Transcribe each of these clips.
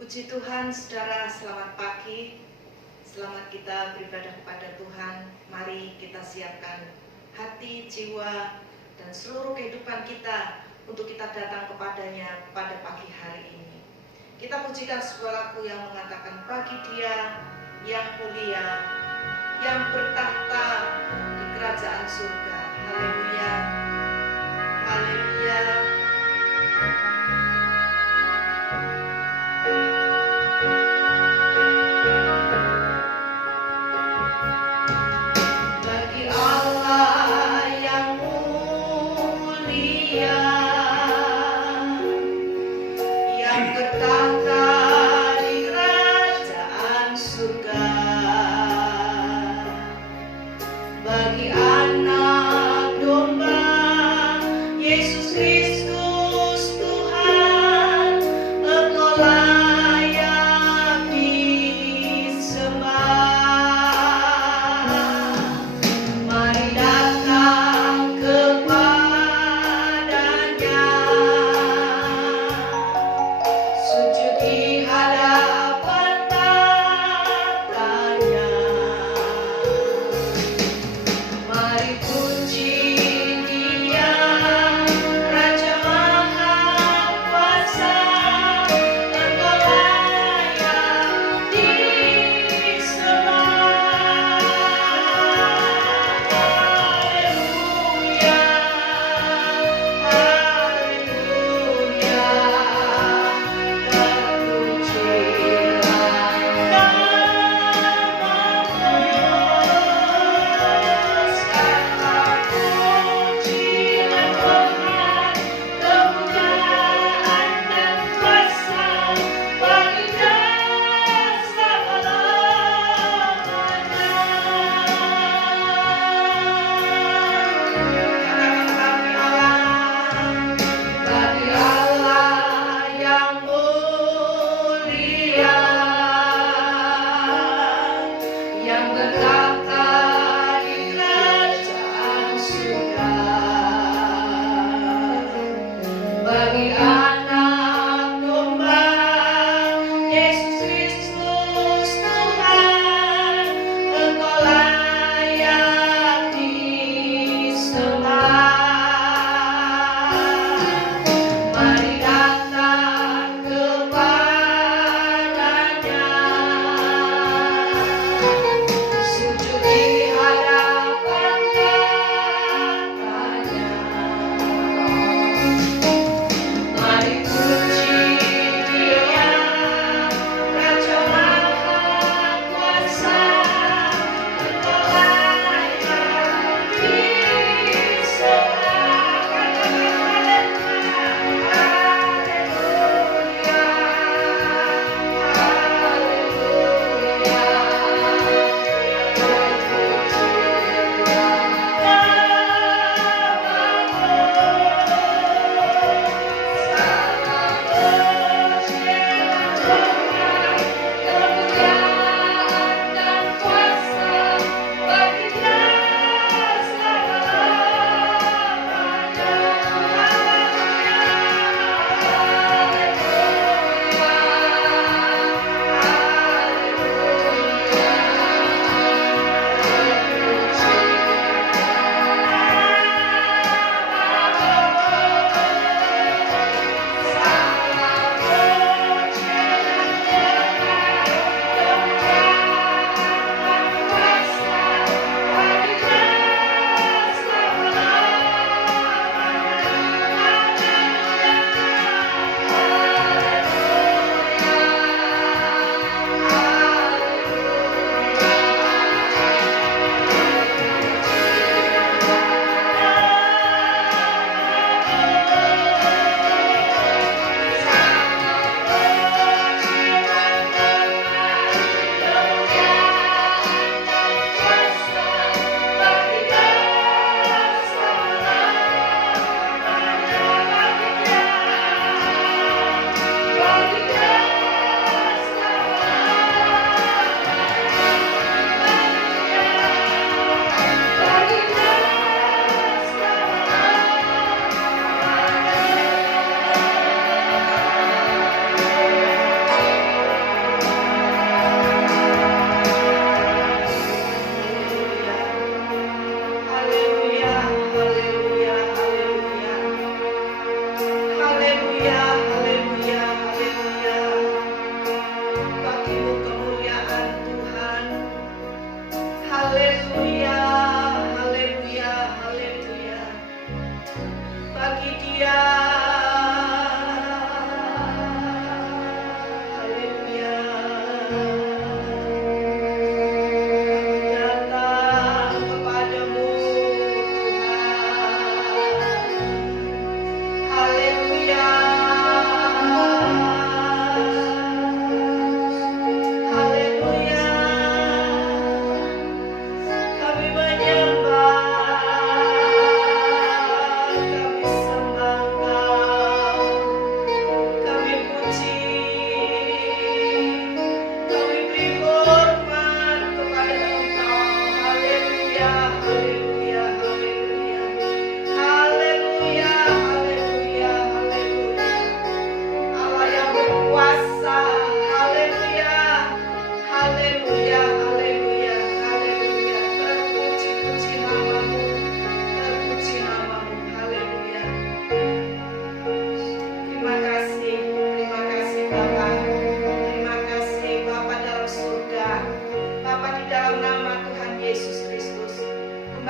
Puji Tuhan, saudara, selamat pagi. Selamat kita beribadah kepada Tuhan. Mari kita siapkan hati, jiwa, dan seluruh kehidupan kita untuk kita datang kepadanya pada pagi hari ini. Kita pujikan sebuah lagu yang mengatakan, bagi Dia yang mulia, yang bertahta di kerajaan surga. Haleluya, haleluya.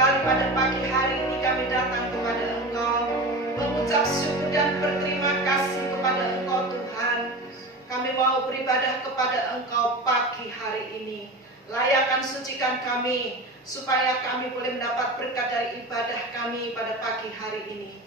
kembali pada pagi hari ini kami datang kepada Engkau, mengucap syukur dan berterima kasih kepada Engkau Tuhan. Kami mau beribadah kepada Engkau pagi hari ini. Layakan, sucikan kami, supaya kami boleh mendapat berkat dari ibadah kami pada pagi hari ini.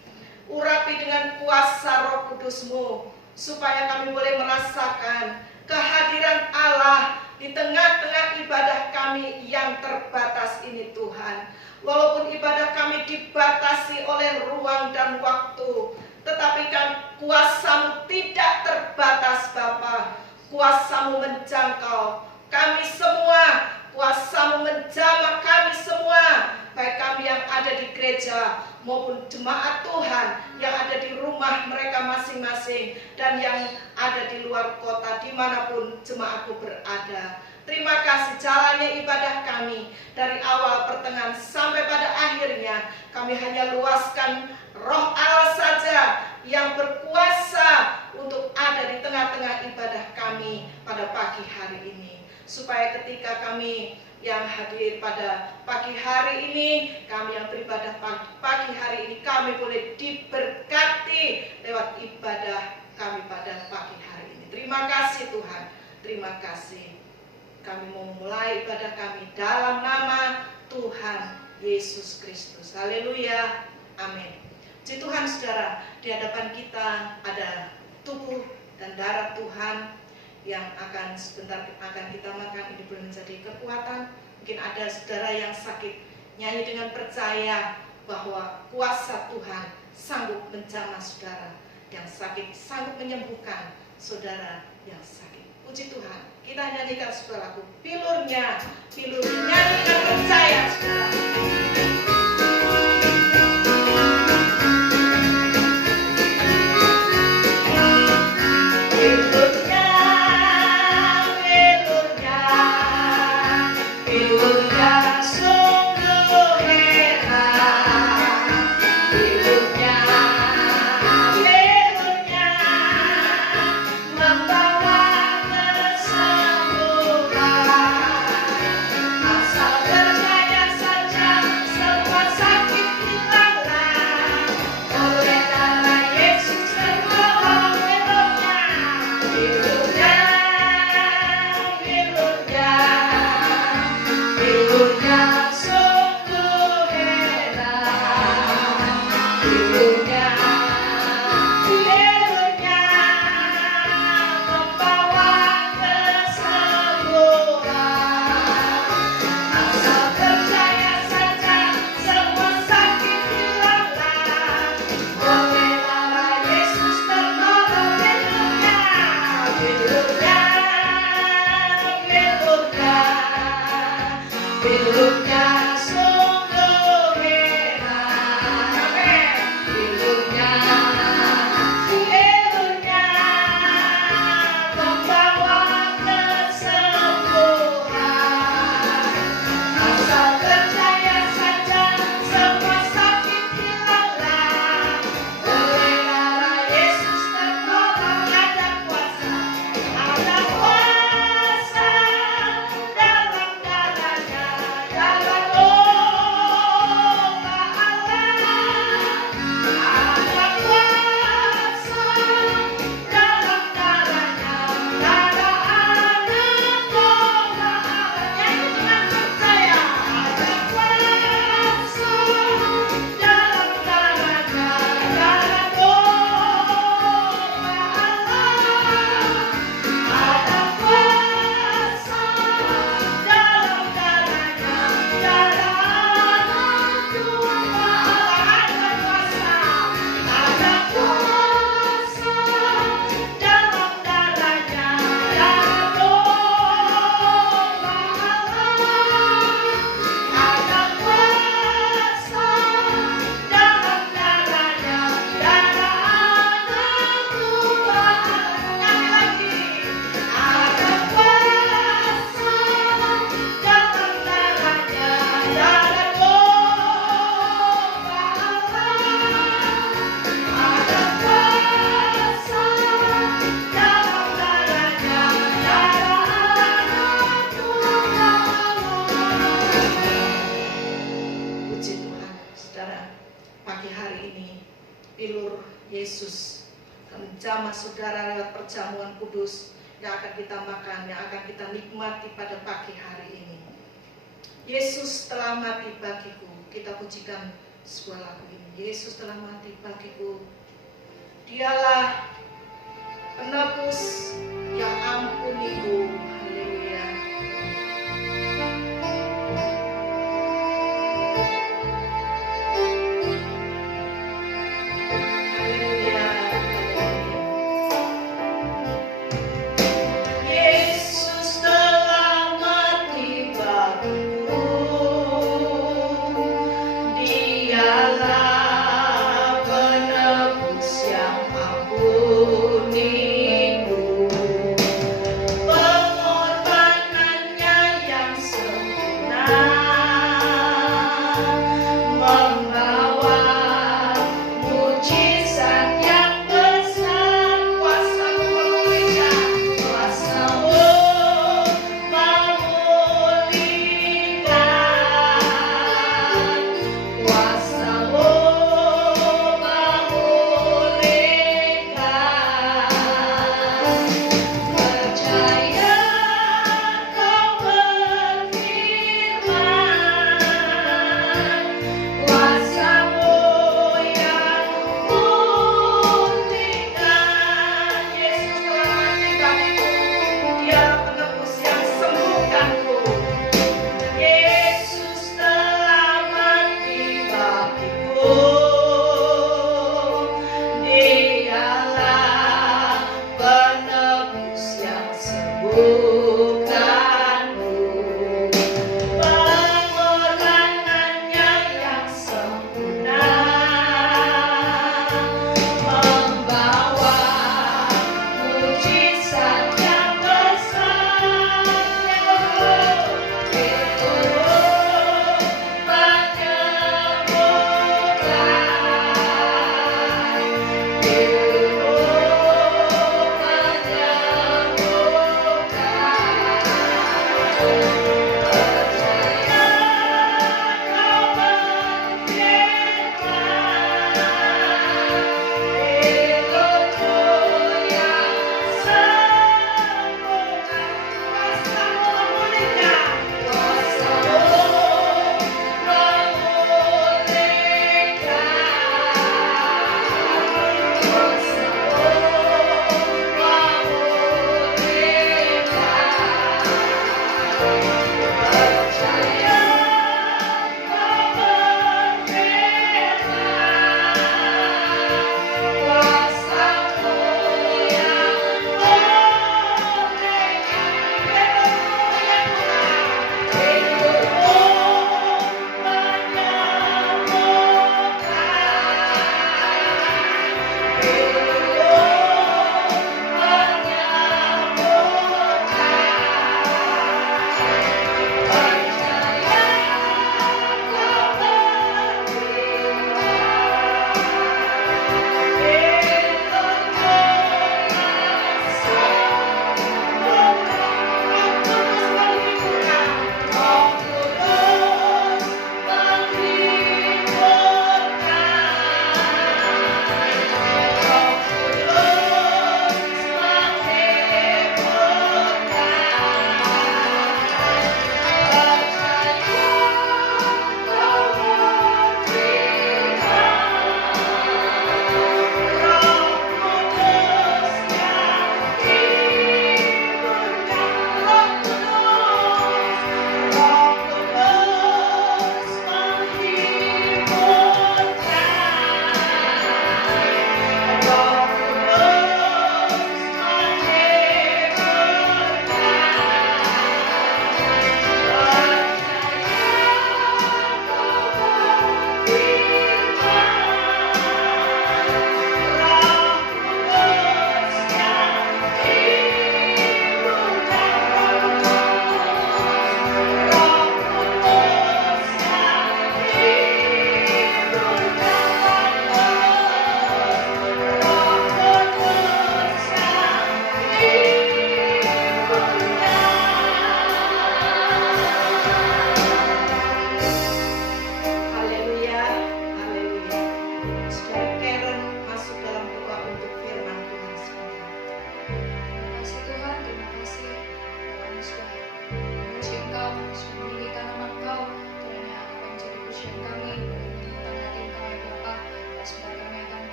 Urapi dengan kuasa Roh Kudus-Mu, supaya kami boleh merasakan kehadiran Allah di tengah-tengah ibadah kami yang terbatas ini Tuhan. Walaupun ibadah kami dibatasi oleh ruang dan waktu, tetapi kan kuasa-Mu tidak terbatas Bapa. Kuasa-Mu menjangkau kami semua, kuasa-Mu menjamah kami semua, baik kami yang ada di gereja maupun jemaat Tuhan yang ada di rumah mereka masing-masing dan yang ada di luar kota dimanapun jemaatku berada. Terima kasih jalannya ibadah kami dari awal pertengahan sampai pada akhirnya. Kami hanya luaskan Roh Allah saja yang berkuasa untuk ada di tengah-tengah ibadah kami pada pagi hari ini, supaya ketika kami yang hadir pada pagi hari ini, kami yang beribadah pagi hari ini, kami boleh diberkati lewat ibadah kami pada pagi hari ini. Terima kasih Tuhan, terima kasih. Kami mau memulai ibadah kami dalam nama Tuhan Yesus Kristus. Haleluya, amin. Puji Tuhan saudara, di hadapan kita ada tubuh dan darah Tuhan yang akan sebentar akan kita makan. Ini boleh menjadi kekuatan. Mungkin ada saudara yang sakit, nyanyi dengan percaya bahwa kuasa Tuhan sanggup menjamah saudara yang sakit, sanggup menyembuhkan saudara yang sakit. Puji Tuhan, kita nyanyikan sebuah lagu, pilurnya, nyanyi dengan percaya saudara. Asal percaya saja. saudara lewat perjamuan kudus yang akan kita makan, yang akan kita nikmati pada pagi hari ini. Yesus telah mati bagiku. Kita pujikan sebuah lagu ini. Yesus telah mati bagiku. Dialah penebus yang ampuniku. Haleluya. Haleluya. Yesus telah mati bagiku. Dialah penebus yang ampuniku. Pengorbanannya yang sempurna membawa mujizat yang besar. Kuasa-Mu memulihkan, kuasa-Mu memulihkan, kuasa-Mu memulihkan. Percaya Kau berfirman, kuasa-Mu yang pulihkan. Yesus telah mati bagiku, Dia penebus yang sembuhkanku. Yesus telah mati bagiku. Dialah penebus yang sembuhkanku. Pengorbanannya yang sempurna membawa mujizat yang besar. Menyembuhkan,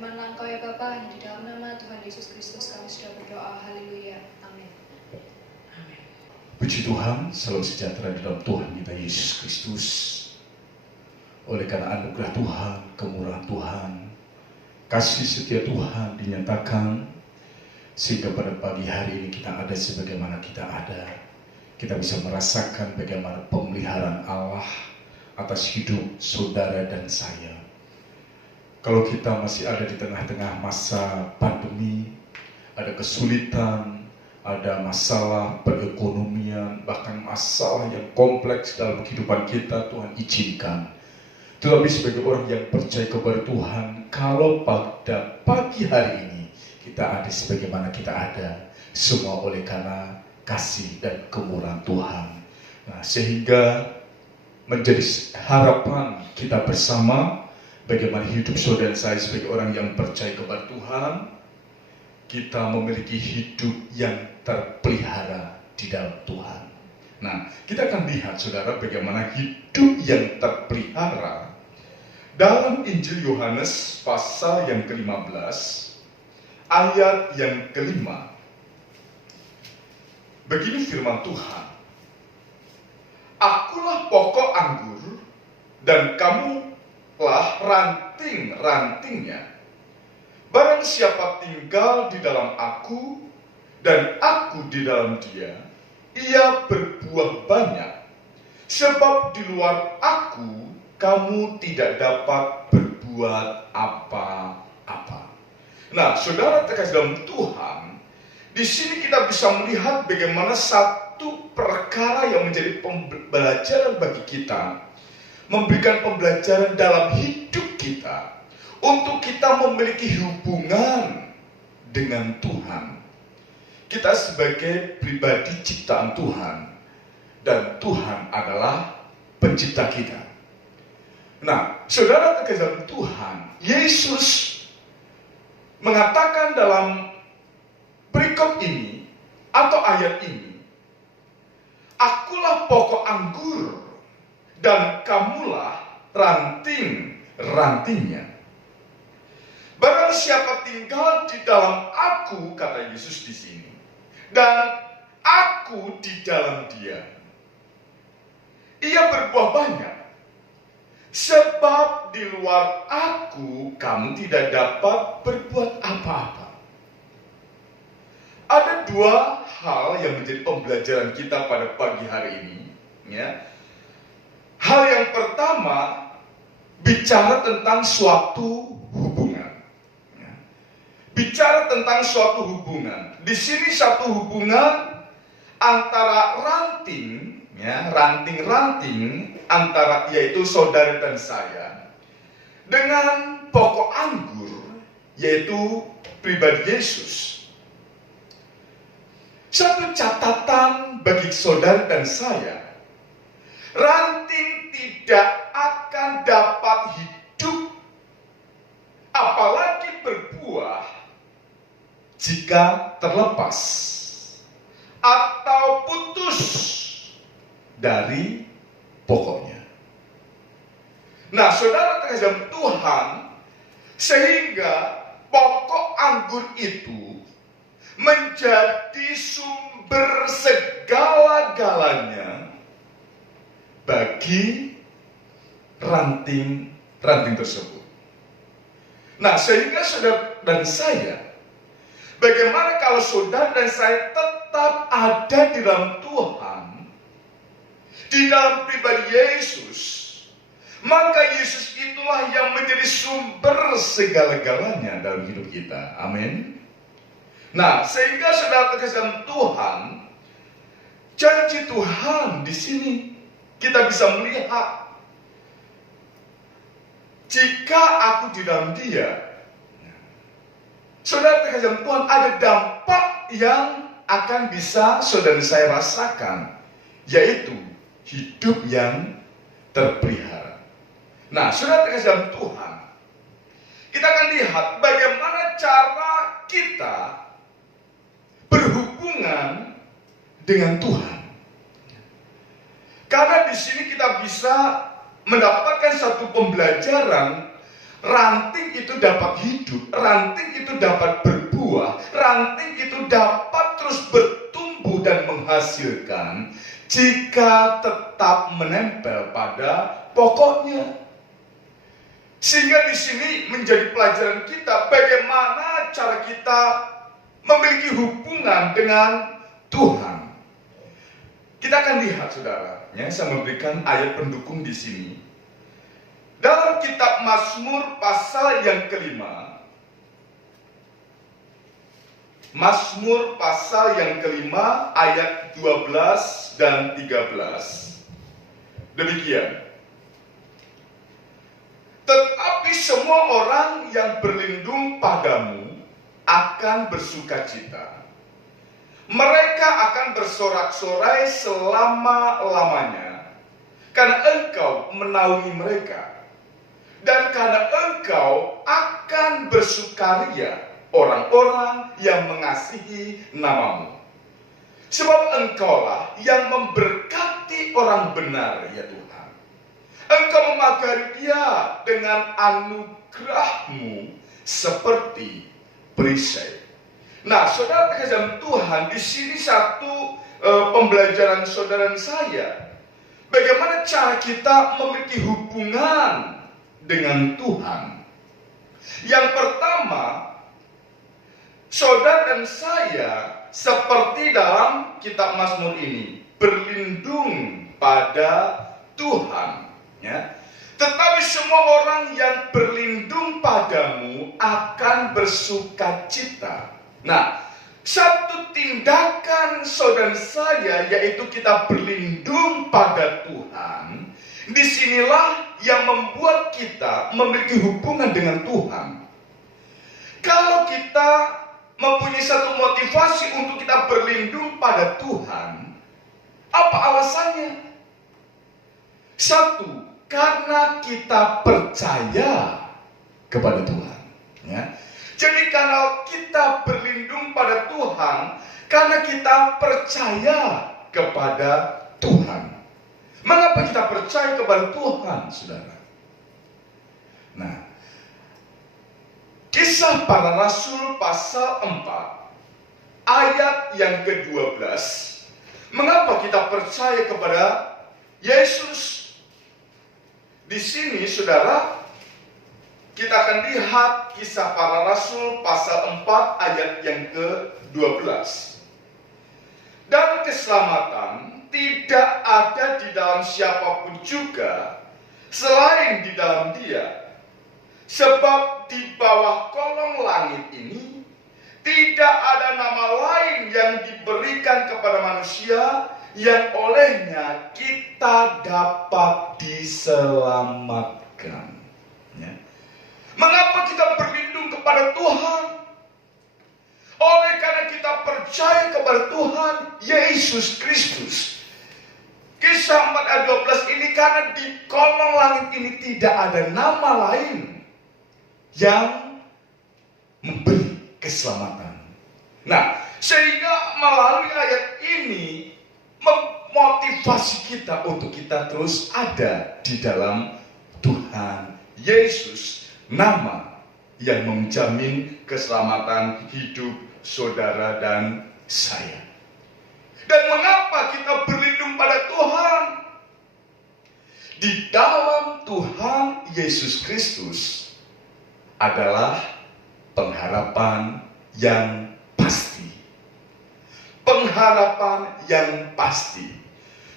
berfirman-Lah Engkau ya Bapa, hanya di dalam nama Tuhan Yesus Kristus kami sudah berdoa. Haleluya. Amin. Puji Tuhan, salam sejahtera di dalam Tuhan kita Yesus Kristus. Oleh karena anugerah Tuhan, kemurahan Tuhan, kasih setia Tuhan dinyatakan, sehingga pada pagi hari ini kita ada sebagaimana kita ada. Kita bisa merasakan bagaimana pemeliharaan Allah atas hidup saudara dan saya. Kalau kita masih ada di tengah-tengah masa pandemi, ada kesulitan, ada masalah perekonomian, bahkan masalah yang kompleks dalam kehidupan kita, Tuhan izinkan. Tetapi sebagai orang yang percaya kepada Tuhan, kalau pada pagi hari ini kita ada sebagaimana kita ada, semua oleh karena kasih dan kemurahan Tuhan. Nah, sehingga menjadi harapan kita bersama bagaimana hidup saudara saya sebagai orang yang percaya kepada Tuhan. Kita memiliki hidup yang terpelihara di dalam Tuhan. Nah, kita akan lihat saudara bagaimana hidup yang terpelihara dalam Injil Yohanes pasal yang ke-15 ayat yang ke-5. Begini firman Tuhan, Akulah pokok anggur dan kamulah ranting-rantingnya. Barang siapa tinggal di dalam aku dan aku di dalam dia, ia berbuah banyak. Sebab di luar aku kamu tidak dapat berbuat apa-apa. Nah, saudara terkasih dalam Tuhan, di sini kita bisa melihat bagaimana satu perkara yang menjadi pembelajaran bagi kita, memberikan pembelajaran dalam hidup kita, untuk kita memiliki hubungan dengan Tuhan. Kita sebagai pribadi ciptaan Tuhan, dan Tuhan adalah pencipta kita. Nah, saudara terkasih dalam Tuhan, Yesus mengatakan dalam berikut ini atau ayat ini, Akulah pokok anggur dan kamulah ranting-rantingnya. Barang siapa tinggal di dalam aku, kata Yesus di sini, dan aku di dalam dia, ia berbuah banyak. Sebab di luar aku kamu tidak dapat berbuat apa-apa. Ada dua hal yang menjadi pembelajaran kita pada pagi hari ini. Ya. Hal yang pertama, bicara tentang suatu hubungan. Ya. Bicara tentang suatu hubungan. Di sini satu hubungan antara ranting, ya, ranting-ranting antara yaitu saudara dan saya, dengan pokok anggur, yaitu pribadi Yesus. Satu catatan bagi saudara dan saya, ranting tidak akan dapat hidup, apalagi berbuah, jika terlepas atau putus dari pokoknya. Nah, saudara terkasih dalam Tuhan, sehingga pokok anggur itu menjadi sumber segala-galanya bagi ranting tersebut. Nah, sehingga saudara dan saya, bagaimana kalau saudara dan saya tetap ada di dalam Tuhan, di dalam pribadi Yesus, maka Yesus itulah yang menjadi sumber segala-galanya dalam hidup kita. Amin. Nah, sehingga saudara terkasih dalam Tuhan, janji Tuhan di sini kita bisa melihat, jika aku di dalam Dia, saudara terkasih dalam Tuhan, ada dampak yang akan bisa saudara saya rasakan, yaitu hidup yang terpelihara. Nah, saudara terkasih dalam Tuhan, kita akan lihat bagaimana cara kita berhubungan dengan Tuhan. Karena di sini kita bisa mendapatkan satu pembelajaran ranting itu dapat hidup, ranting itu dapat berbuah, ranting itu dapat terus bertumbuh dan menghasilkan jika tetap menempel pada pokoknya. Sehingga di sini menjadi pelajaran kita bagaimana cara kita memiliki hubungan dengan Tuhan. Kita akan lihat, saudara, ya, saya memberikan ayat pendukung di sini. Dalam kitab Mazmur pasal yang kelima, Mazmur pasal yang kelima ayat 12 dan 13. Demikian. Tetapi semua orang yang berlindung padamu akan bersukacita. Mereka akan bersorak-sorai selama-lamanya, karena Engkau menaungi mereka. Dan karena Engkau akan bersukaria orang-orang yang mengasihi namamu. Sebab Engkaulah yang memberkati orang benar, ya Tuhan. Engkau memagari dia dengan anugerah-Mu seperti perisai. Nah, saudara terkasih Tuhan, di sini satu pembelajaran saudara saya. Bagaimana cara kita memiliki hubungan dengan Tuhan. Yang pertama, saudara dan saya seperti dalam kitab Mazmur ini berlindung pada Tuhan, ya. Tetapi semua orang yang berlindung padamu akan bersukacita. Nah, satu tindakan saudara saya yaitu kita berlindung pada Tuhan. Disinilah yang membuat kita memiliki hubungan dengan Tuhan. Kalau kita mempunyai satu motivasi untuk kita berlindung pada Tuhan, apa alasannya? Satu, karena kita percaya kepada Tuhan. Ya. Jadi kalau kita berlindung pada Tuhan, karena kita percaya kepada Tuhan. Mengapa kita percaya kepada Tuhan, saudara? Nah, Kisah Para Rasul pasal 4 ayat yang ke-12. Mengapa kita percaya kepada Yesus? Di sini, saudara, kita akan lihat Kisah Para Rasul pasal 4 ayat yang ke-12. Dan keselamatan tidak ada di dalam siapapun juga selain di dalam Dia. Sebab di bawah kolong langit ini tidak ada nama lain yang diberikan kepada manusia yang olehnya kita dapat diselamatkan. Ya. Mengapa kita berlindung kepada Tuhan? Oleh karena kita percaya kepada Tuhan Yesus Kristus. Kisah 4 ayat 12 ini, karena di kolong langit ini tidak ada nama lain yang memberi keselamatan. Nah, sehingga melalui ayat ini memotivasi kita untuk kita terus ada di dalam Tuhan Yesus, nama yang menjamin keselamatan hidup saudara dan saya. Dan mengapa kita berlindung pada Tuhan? Di dalam Tuhan Yesus Kristus adalah pengharapan yang pasti. Pengharapan yang pasti.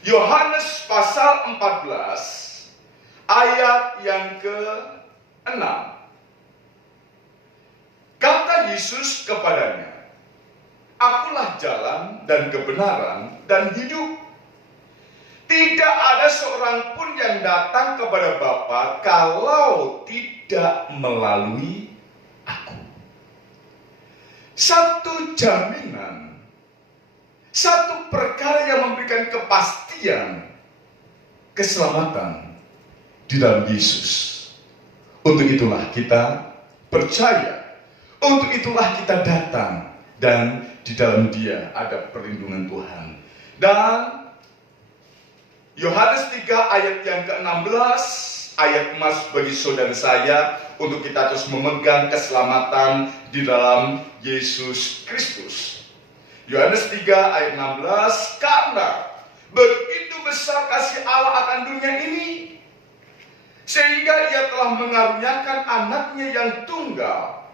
Yohanes pasal 14 ayat yang ke-6. Kata Yesus kepadanya, Akulah jalan dan kebenaran dan hidup. Tidak ada seorang pun yang datang kepada Bapa kalau tidak melalui aku. Satu jaminan, satu perkara yang memberikan kepastian keselamatan di dalam Yesus. Untuk itulah kita percaya, untuk itulah kita datang, dan di dalam Dia ada perlindungan Tuhan. Dan Yohanes 3 ayat yang ke-16, ayat emas bagi saudara saya untuk kita terus memegang keselamatan di dalam Yesus Kristus. Yohanes 3 ayat 16, karena begitu besar kasih Allah akan dunia ini, sehingga Ia telah mengaruniakan anaknya yang tunggal,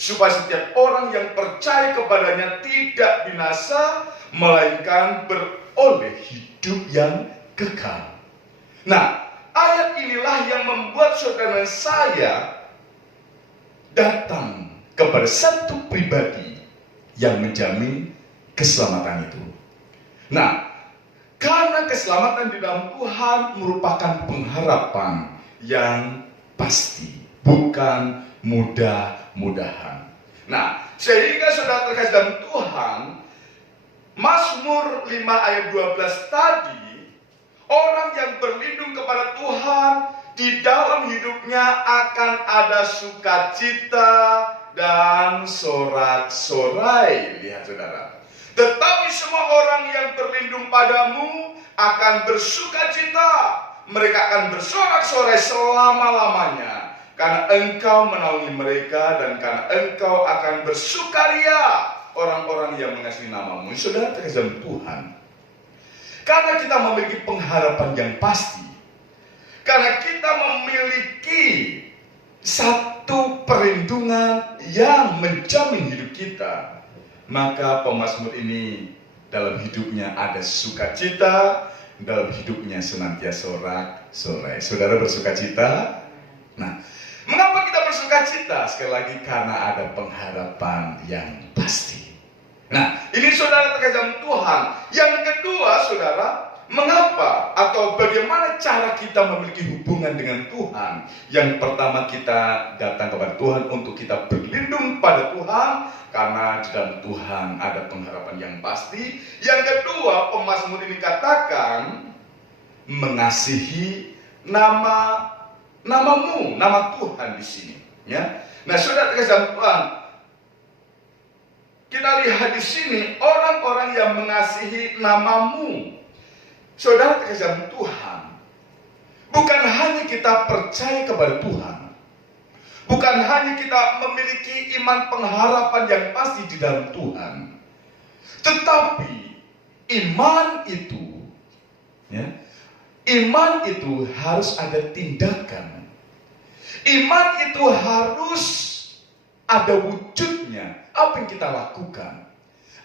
supaya setiap orang yang percaya kepadanya tidak binasa, melainkan beroleh hidup yang kekal. Nah, ayat inilah yang membuat saudara saya datang kepada satu pribadi yang menjamin keselamatan itu. Nah, karena keselamatan di dalam Tuhan merupakan pengharapan yang pasti, bukan mudah-mudahan. Nah, sehingga saudara terkasih dalam Tuhan, Mazmur 5 ayat 12 tadi, orang yang berlindung kepada Tuhan, di dalam hidupnya akan ada sukacita dan sorak-sorai. Lihat saudara. Tetapi semua orang yang berlindung padamu akan bersukacita. Mereka akan bersorak-sorai selama-lamanya. Karena engkau menaungi mereka dan karena engkau akan bersukaria orang-orang yang mengasihi namamu. Saudara terkasih Tuhan. Karena kita memiliki pengharapan yang pasti. Karena kita memiliki satu perlindungan yang menjamin hidup kita, maka pemazmur ini dalam hidupnya ada sukacita, dalam hidupnya senantiasa sorak-sorai. Saudara bersukacita? Nah, mengapa kita bersukacita? Sekali lagi karena ada pengharapan yang pasti. Nah, ini saudara terkasih Tuhan. Yang kedua, saudara, mengapa atau bagaimana cara kita memiliki hubungan dengan Tuhan? Yang pertama, kita datang kepada Tuhan untuk kita berlindung pada Tuhan, karena di dalam Tuhan ada pengharapan yang pasti. Yang kedua, pemazmur ini katakan mengasihi namamu, nama Tuhan di sini. Ya, nah saudara terkasih Tuhan, kita lihat di sini orang-orang yang mengasihi namamu. Saudara terkasih Tuhan, bukan hanya kita percaya kepada Tuhan, bukan hanya kita memiliki iman pengharapan yang pasti di dalam Tuhan, tetapi iman itu harus ada tindakan. Iman itu harus ada wujudnya. Apa yang kita lakukan?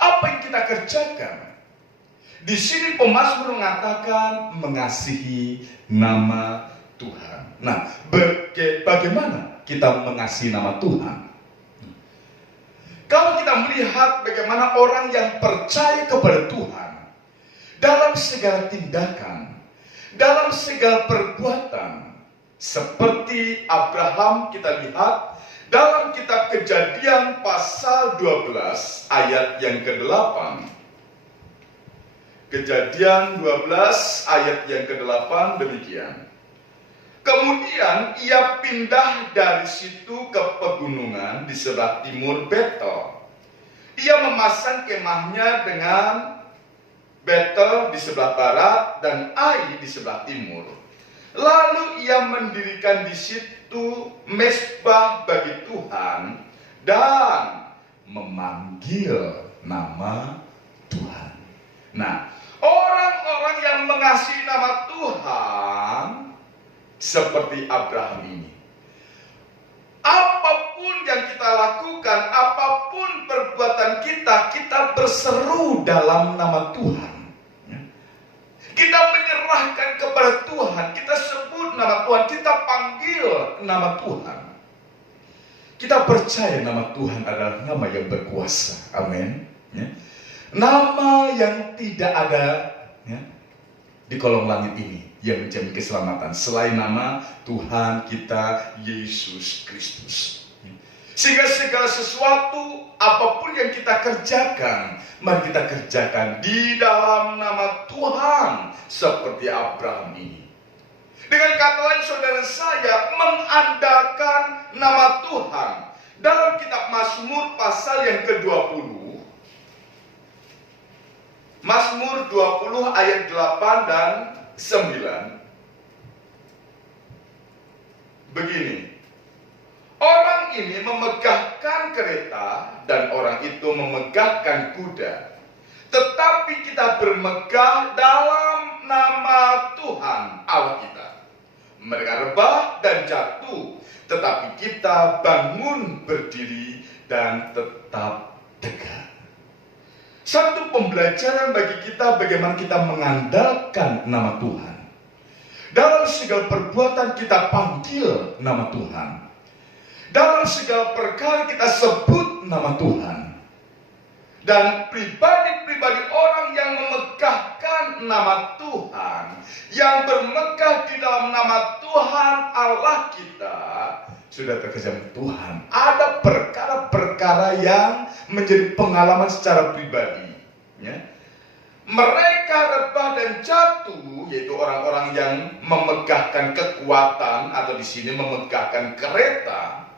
Apa yang kita kerjakan? Di sini pemazmur mengatakan mengasihi nama Tuhan. Nah, bagaimana kita mengasihi nama Tuhan? Kalau kita melihat bagaimana orang yang percaya kepada Tuhan dalam segala tindakan, dalam segala perbuatan, seperti Abraham, kita lihat dalam kitab Kejadian pasal 12 ayat yang ke-8. Kejadian 12 ayat yang ke-8 demikian. Kemudian ia pindah dari situ ke pegunungan di sebelah timur Betel. Ia memasang kemahnya dengan Betel di sebelah barat dan Ai di sebelah timur. Lalu ia mendirikan di situ mezbah bagi Tuhan dan memanggil nama Tuhan. Nah, orang-orang yang mengasihi nama Tuhan seperti Abraham ini, apapun yang kita lakukan, apapun perbuatan kita, kita berseru dalam nama Tuhan. Kita menyerahkan kepada Tuhan, kita sebut nama Tuhan, kita panggil nama Tuhan. Kita percaya nama Tuhan adalah nama yang berkuasa. Amin. Nama yang tidak ada di kolong langit ini yang menjamin keselamatan selain nama Tuhan kita Yesus Kristus. Sehingga segala sesuatu apapun yang kita kerjakan, mari kita kerjakan di dalam nama Tuhan seperti Abraham ini. Dengan kata lain, saudara saya mengandalkan nama Tuhan. Dalam kitab Mazmur pasal yang ke-20, Mazmur 20 ayat 8 dan 9. Begini. Orang ini memegahkan kereta dan orang itu memegahkan kuda. Tetapi kita bermegah dalam nama Tuhan Allah kita. Mereka rebah dan jatuh, tetapi kita bangun berdiri dan tetap tegak. Satu pembelajaran bagi kita bagaimana kita mengandalkan nama Tuhan. Dalam segala perbuatan kita panggil nama Tuhan. Dalam segala perkara kita sebut nama Tuhan. Dan pribadi-pribadi orang yang memegahkan nama Tuhan, yang bermegah di dalam nama Tuhan Allah kita, sudah terkejar Tuhan. Ada perkara-perkara yang menjadi pengalaman secara pribadi. Ya. Mereka rebah dan jatuh, yaitu orang-orang yang memegahkan kekuatan, atau di sini memegahkan kereta.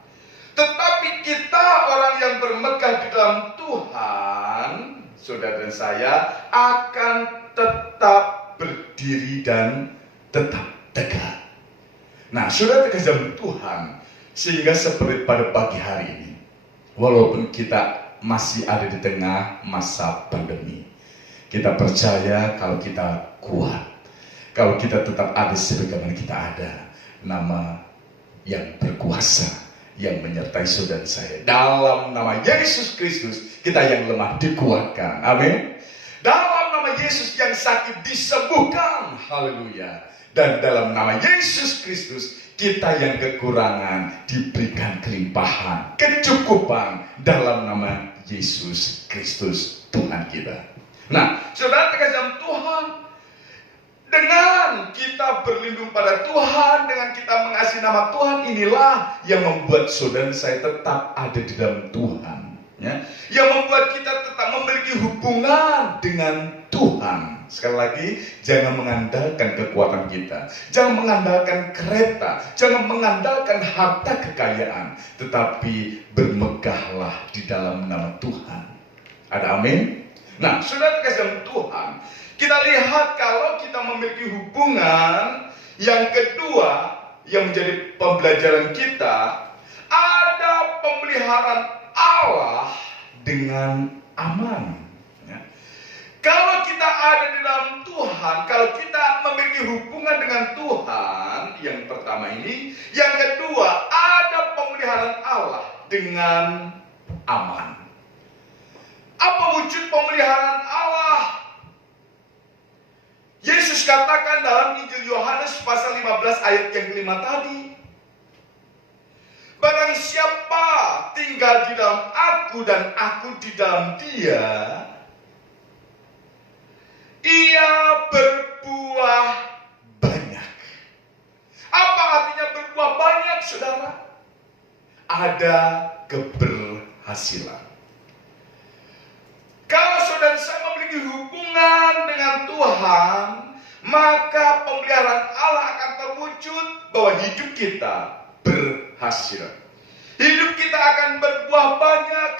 Tetapi kita orang yang bermegah di dalam Tuhan, saudara dan saya, akan tetap berdiri dan tetap tegak. Nah, saudara terkasih Tuhan, sehingga seperti pada pagi hari ini, walaupun kita masih ada di tengah masa pandemi, kita percaya kalau kita kuat, kalau kita tetap ada sebagaimana kita ada, nama yang berkuasa yang menyertai saudara saya. Dalam nama Yesus Kristus, kita yang lemah dikuatkan. Amin. Dalam nama Yesus yang sakit disembuhkan. Haleluya. Dan dalam nama Yesus Kristus, kita yang kekurangan diberikan kelimpahan, kecukupan dalam nama Yesus Kristus Tuhan kita. Nah, saudara terkasih Tuhan, dengan kita berlindung pada Tuhan, dengan kita mengasihi nama Tuhan, inilah yang membuat saudara saya tetap ada di dalam Tuhan, ya. Yang membuat kita tetap memiliki hubungan dengan Tuhan. Sekali lagi, jangan mengandalkan kekuatan kita, jangan mengandalkan kereta, jangan mengandalkan harta kekayaan, tetapi bermegahlah di dalam nama Tuhan. Ada amin? Nah, saudara terkasih Tuhan, kita lihat kalau kita memiliki hubungan yang kedua yang menjadi pembelajaran kita, ada pemeliharaan Allah dengan aman. Ya. Kalau kita ada di dalam Tuhan, kalau kita memiliki hubungan dengan Tuhan, yang pertama ini, yang kedua ada pemeliharaan Allah dengan aman. Apa wujud pemeliharaan Allah? Yesus katakan dalam Injil Yohanes pasal 15 ayat yang kelima tadi, barang siapa tinggal di dalam aku dan aku di dalam dia, ia berbuah banyak. Apa artinya berbuah banyak, saudara? Ada keberhasilan. Kalau saudara saya memiliki hubungan dengan Tuhan, maka pemeliharaan Allah akan terwujud bahwa hidup kita berhasil. Hidup kita akan berbuah banyak.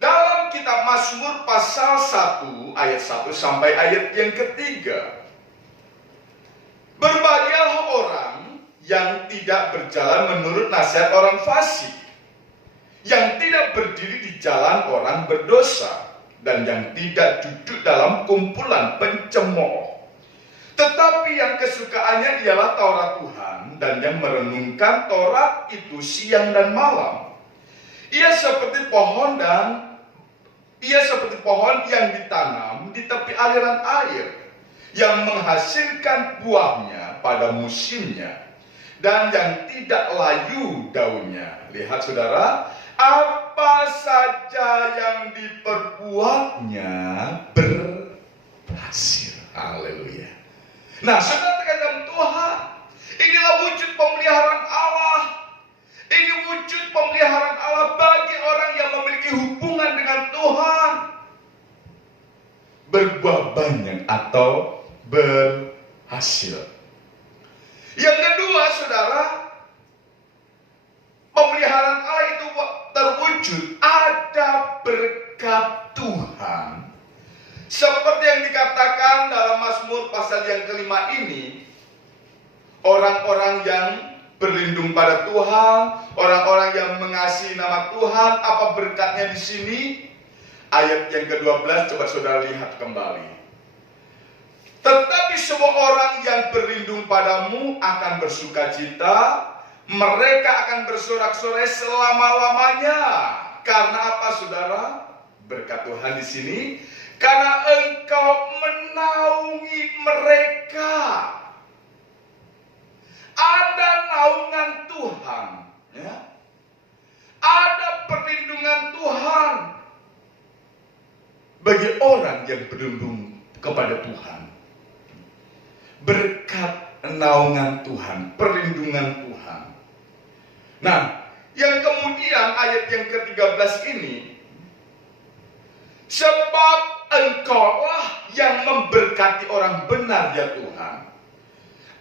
Dalam kitab Mazmur pasal 1 ayat 1 sampai ayat yang ketiga, berbahagialah orang yang tidak berjalan menurut nasihat orang fasik, yang tidak berdiri di jalan orang berdosa, dan yang tidak duduk dalam kumpulan pencemooh. Tetapi yang kesukaannya ialah Taurat Tuhan, dan yang merenungkan Taurat itu siang dan malam. Ia seperti pohon yang ditanam di tepi aliran air, yang menghasilkan buahnya pada musimnya, dan yang tidak layu daunnya. Lihat saudara, apa saja yang diperbuatnya berhasil. Haleluya. Nah, saudara terkadang Tuhan, inilah wujud pemeliharaan Allah. Ini wujud pemeliharaan Allah bagi orang yang memiliki hubungan dengan Tuhan. Berbuah banyak atau berhasil. Yang kedua, saudara, pemeliharaan Allah itu terwujud ada berkat Tuhan. Seperti yang dikatakan dalam Mazmur pasal yang kelima ini, orang-orang yang berlindung pada Tuhan, orang-orang yang mengasihi nama Tuhan. Apa berkatnya di sini? Ayat yang ke-12, coba saudara lihat kembali. Tetapi semua orang yang berlindung padamu akan bersukacita, mereka akan bersorak-sorai selama-lamanya. Karena apa, saudara? Berkat Tuhan di sini, karena Engkau menaungi mereka. Ada naungan Tuhan, ya. Ada perlindungan Tuhan bagi orang yang berlindung kepada Tuhan. Berkat naungan Tuhan, perlindungan Tuhan. Nah, yang kemudian ayat yang ke-13 ini, sebab Engkaulah yang memberkati orang benar ya Tuhan.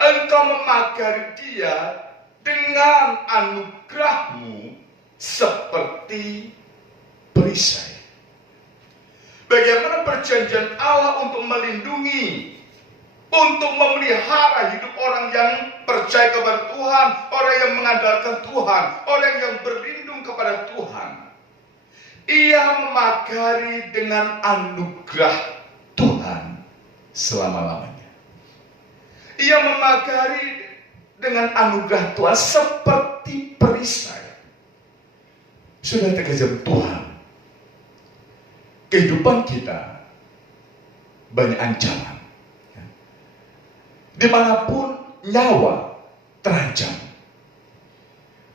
Engkau memagari dia dengan anugerah-Mu seperti perisai. Bagaimana perjanjian Allah untuk melindungi, untuk memelihara hidup orang yang percaya kepada Tuhan, orang yang mengandalkan Tuhan, orang yang berlindung kepada Tuhan. Ia memagari dengan anugerah Tuhan selama-lamanya. Ia memagari dengan anugerah Tuhan seperti perisai. Sudah terkejam Tuhan. Kehidupan kita banyak ancaman. Dimanapun nyawa terancam.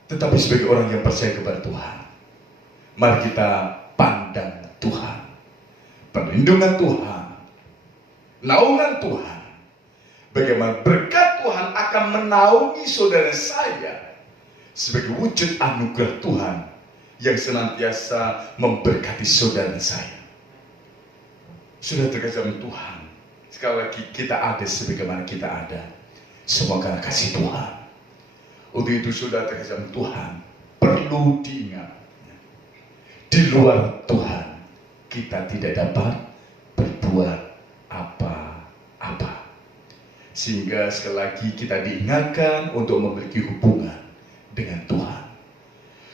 Tetapi sebagai orang yang percaya kepada Tuhan, mari kita pandang Tuhan, perlindungan Tuhan, naungan Tuhan. Bagaimana berkat Tuhan akan menaungi saudara saya sebagai wujud anugerah Tuhan yang senantiasa memberkati saudara saya. Sudah terkasih Tuhan, sekali lagi kita ada sebagaimana kita ada, semua karena kasih Tuhan. Untuk itu sudah terkasih Tuhan, perlu diingat, di luar Tuhan kita tidak dapat berbuat apa-apa. Sehingga sekali lagi kita diingatkan untuk memiliki hubungan dengan Tuhan.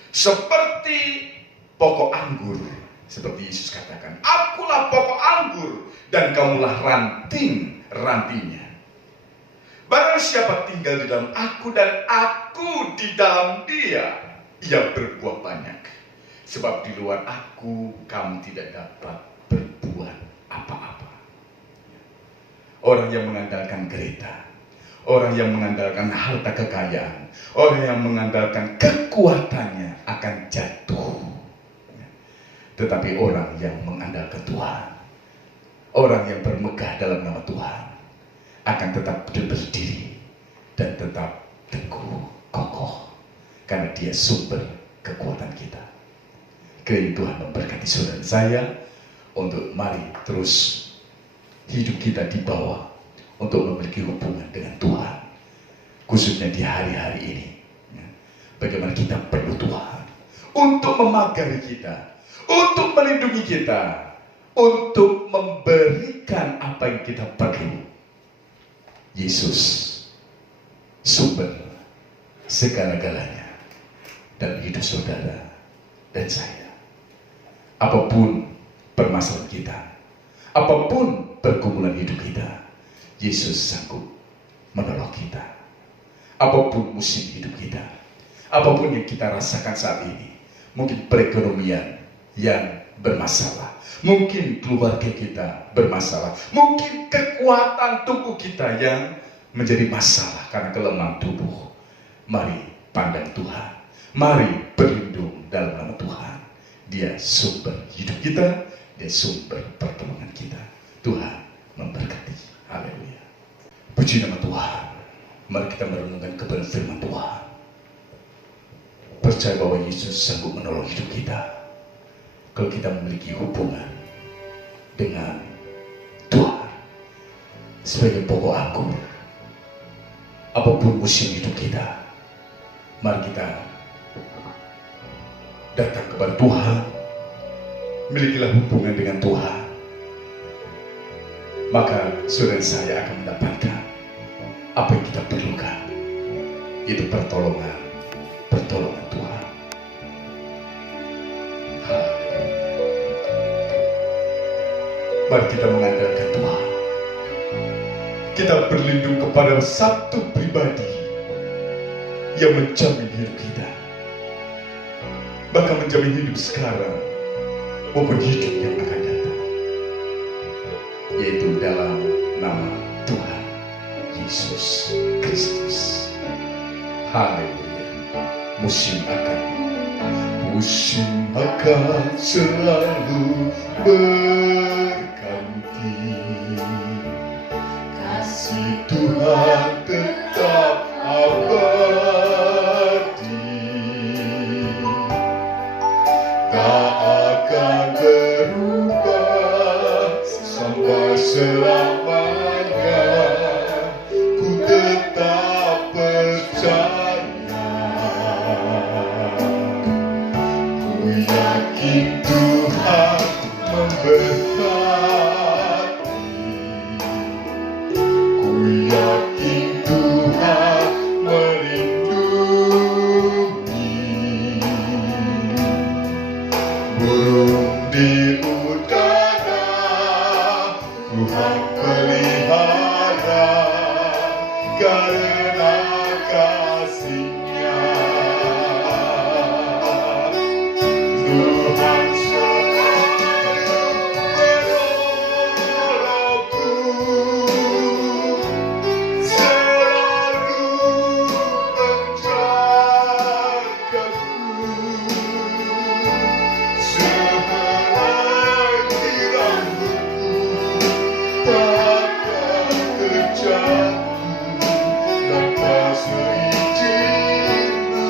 Seperti pokok anggur, seperti Yesus katakan, akulah pokok anggur dan kamulah ranting-rantingnya. Barang siapa tinggal di dalam aku dan aku di dalam dia, ia berbuah banyak. Sebab di luar aku kamu tidak dapat berbuat apa-apa. Orang yang mengandalkan kereta, orang yang mengandalkan harta kekayaan, orang yang mengandalkan kekuatannya akan jatuh. Tetapi orang yang mengandalkan Tuhan, orang yang bermegah dalam nama Tuhan, akan tetap berdiri dan tetap teguh, kokoh, karena dia sumber kekuatan kita. Kiranya Tuhan memberkati saudara saya untuk mari terus hidup kita di bawah untuk memiliki hubungan dengan Tuhan, khususnya di hari-hari ini. Bagaimana kita perlu Tuhan untuk memagari kita, untuk melindungi kita, untuk memberikan apa yang kita perlu. Yesus sumber segala-galanya dalam hidup saudara dan saya. Apapun permasalahan kita, apapun pergumulan hidup kita, Yesus sanggup menolong kita. Apapun musim hidup kita, apapun yang kita rasakan saat ini, mungkin perekonomian yang bermasalah, mungkin keluarga kita bermasalah, mungkin kekuatan tubuh kita yang menjadi masalah karena kelemahan tubuh. Mari pandang Tuhan, mari berlindung dalam nama Tuhan. Dia sumber hidup kita, dia sumber pertolongan kita. Tuhan memberkati. Haleluya. Puji nama Tuhan. Mari kita merenungkan kepada firman Tuhan. Percaya bahwa Yesus sanggup menolong hidup kita kalau kita memiliki hubungan dengan Tuhan sebagai pokok anggur. Apapun musim hidup kita, mari kita datang kepada Tuhan, milikilah hubungan dengan Tuhan, maka saudara saya akan mendapatkan apa yang kita perlukan. Itu pertolongan Tuhan. Mari kita mengandalkan Tuhan. Kita berlindung kepada satu pribadi yang menjamin hidup kita, bahkan menjamin hidup sekarang maupun hidup yang akan datang, yaitu dalam nama Tuhan Yesus Kristus. Haleluya. Musim akan selalu berganti, kasih Tuhan tetap abadi, tak akan berubah sampai selamanya. Ku tetap percaya, ku yakin Tuhan memberkati, ku yakin Tuhan melindungi. Burung di udara Tuhan pelihara, karena kasih-Nya. Tuhan selalu menolongku, selalu menjagaku, sehelai rambutku takkan terjatuh tanpa seizin-Mu.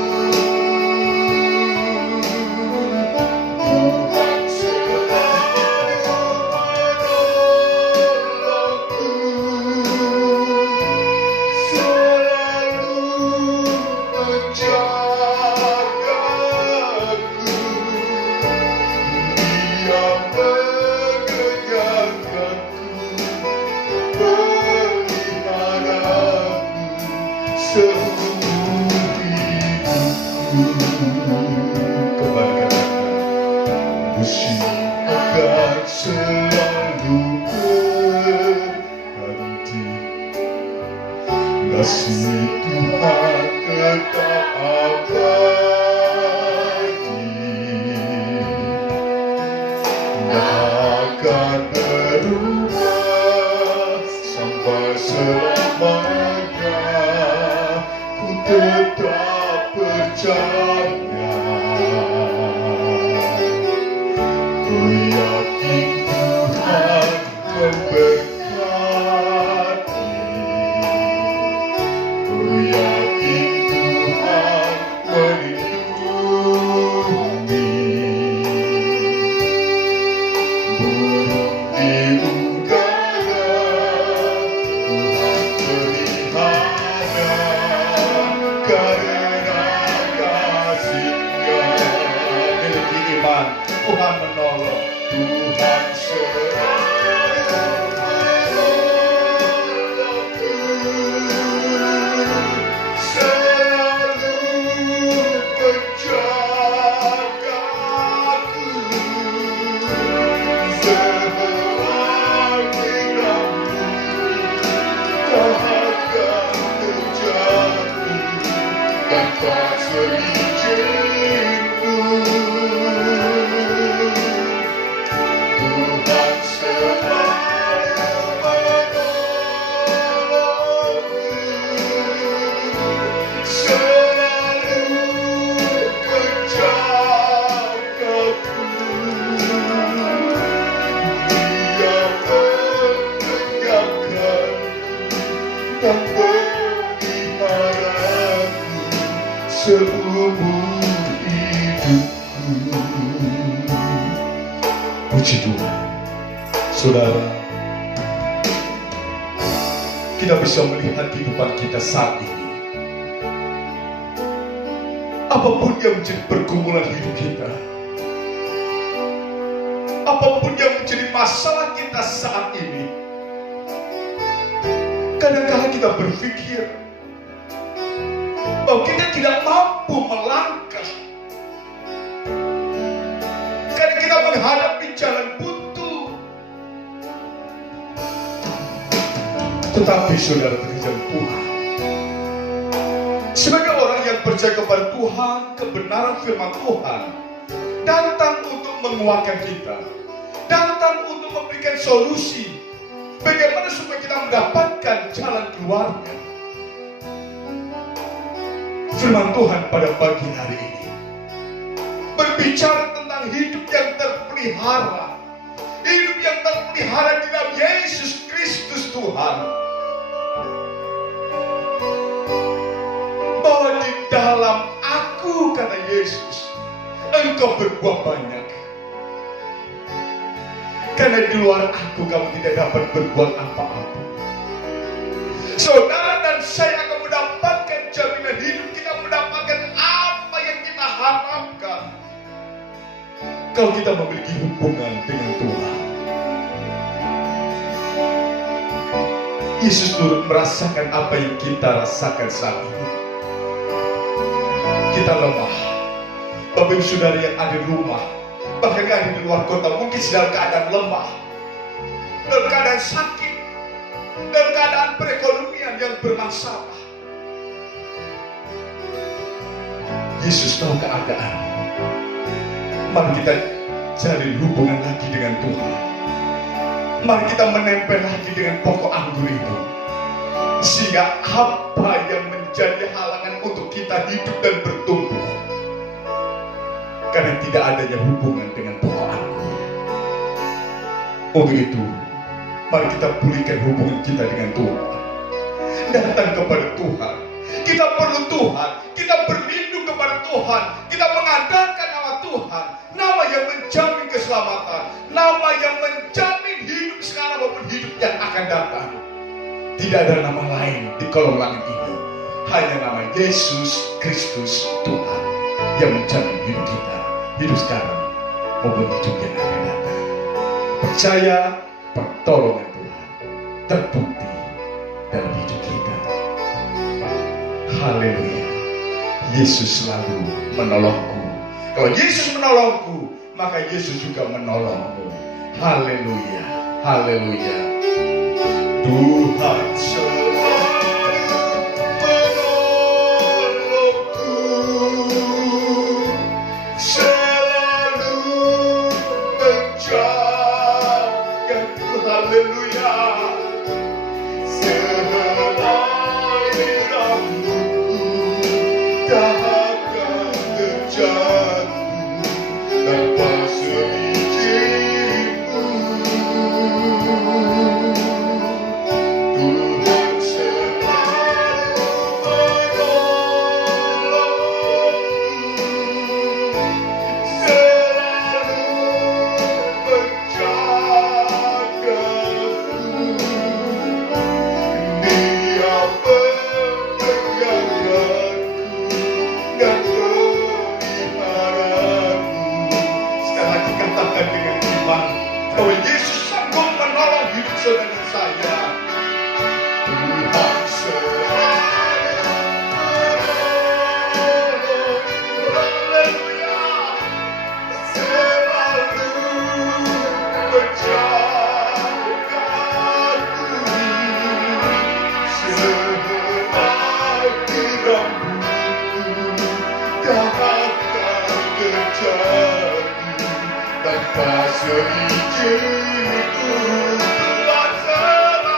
Tuhan selalu menolongku, selalu menjagaku. Dia mengenyangkanku, peliharaku seumur hidupku. Kembali katakan, musim akan selalu berganti, kasih Tuhan tetap abadi, tak akan berubah sampai selamanya. Ku tetap percaya, ku yakin Tuhan memberkati, ku yakin Tuhan melindungi. Burung di udara Tuhan pelihara, karena kasih-Nya. Miliki iman, Tuhan menolong, Tuhan selalu menolongku, selalu menjagaku, sehelai rambutku takkan terjatuh tanpa seizin-Mu. Tuhan selalu menolongku, selalu menjagaku. Dia mengenyangkanku dan peliharaku seumur hidupku. Puji Tuhan. Saudara, kita bisa melihat kehidupan kita saat ini. Apapun yang menjadi pergumulan hidup kita, apapun yang menjadi masalah kita saat ini, kadang-kadang kita berpikir bahwa kita tidak mampu melangkah karena kita menghadapi jalan buntu. Tetapi saudara terkejar Tuhan, sebagai orang yang percaya kepada Tuhan, kebenaran firman Tuhan datang untuk menguatkan kita, datang untuk memberikan solusi bagaimana supaya kita mendapatkan jalan keluarnya. Firman Tuhan pada pagi hari ini berbicara tentang hidup yang terpelihara, hidup yang terpelihara di dalam Yesus Kristus Tuhan. Bahwa di dalam aku, kata Yesus, engkau berbuah banyak. Karena di luar aku kamu tidak dapat berbuat apa-apa. Saudara dan saya akan mendapatkan jaminan hidup, kita mendapatkan apa yang kita harapkan kalau kita memiliki hubungan dengan Tuhan. Yesus turut merasakan apa yang kita rasakan saat ini. Kita lemah. Bapak ibu saudara yang ada di rumah, bahkan yang ada di luar kota, mungkin sedang keadaan lemah, dalam keadaan sakit, dalam keadaan perekonomian yang bermasalah. Yesus tahu keadaan. Mari kita cari hubungan lagi dengan Tuhan. Mari kita menempel lagi dengan pokok anggur itu, sehingga apa yang menjadi halangan untuk kita hidup dan bertumbuh, karena tidak adanya hubungan dengan pokok anggur. Untuk itu, mari kita pulihkan hubungan kita dengan Tuhan. Datang kepada Tuhan. Kita perlu Tuhan. Kita berlindung kepada Tuhan. Kita mengandalkan nama Tuhan, nama yang menjamin keselamatan, nama yang menjamin hidup sekarang maupun hidup yang akan datang. Tidak ada nama lain di kolong langit ini, hanya nama Yesus Kristus Tuhan yang menjamin hidup kita, hidup sekarang maupun hidup yang akan datang. Percaya pertolongan Tuhan terbukti dalam hidup kita. Haleluya. Yesus selalu menolongku. Kalau Yesus menolongku, maka Yesus juga menolongmu. Haleluya. Haleluya. Tuhan selalu menolongku, selalu menjagaku. Haleluya. Selai rambutku tak akan terjatuh tanpa seizinku. Tuhan selalu menolongku, selalu menjagaku. Dia menjagaku dan memeliharaku. Sekali lagi katakan dengan iman bahwa Yesus sanggup menolong hidup saudara dan saya. Tuhan selalu menolongku. Haleluya. Selalu menjagaku. Selai rambutku tak akan terjatuh tanpa seizinku. Tuhan selalu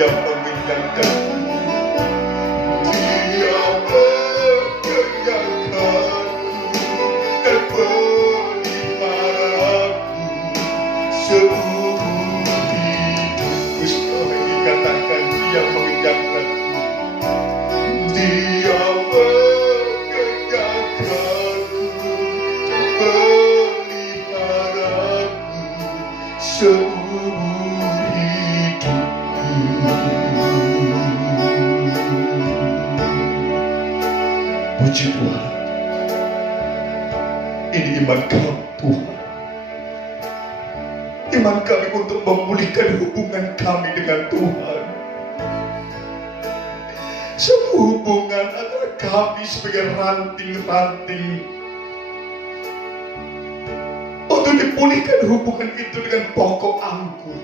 Dia mengenyangkanku, Dia mengenyangkanku dan peliharaku seumur hidupku. Sekali lagi katakan, Dia mengenyangkanku, Dia mengenyangkanku seumur hidupku. Puji Tuhan, ini iman kami Tuhan. Iman kami untuk memulihkan hubungan kami dengan Tuhan. Sebuah hubungan antara kami sebagai ranting-ranting, untuk dipulihkan hubungan itu dengan pokok anggur,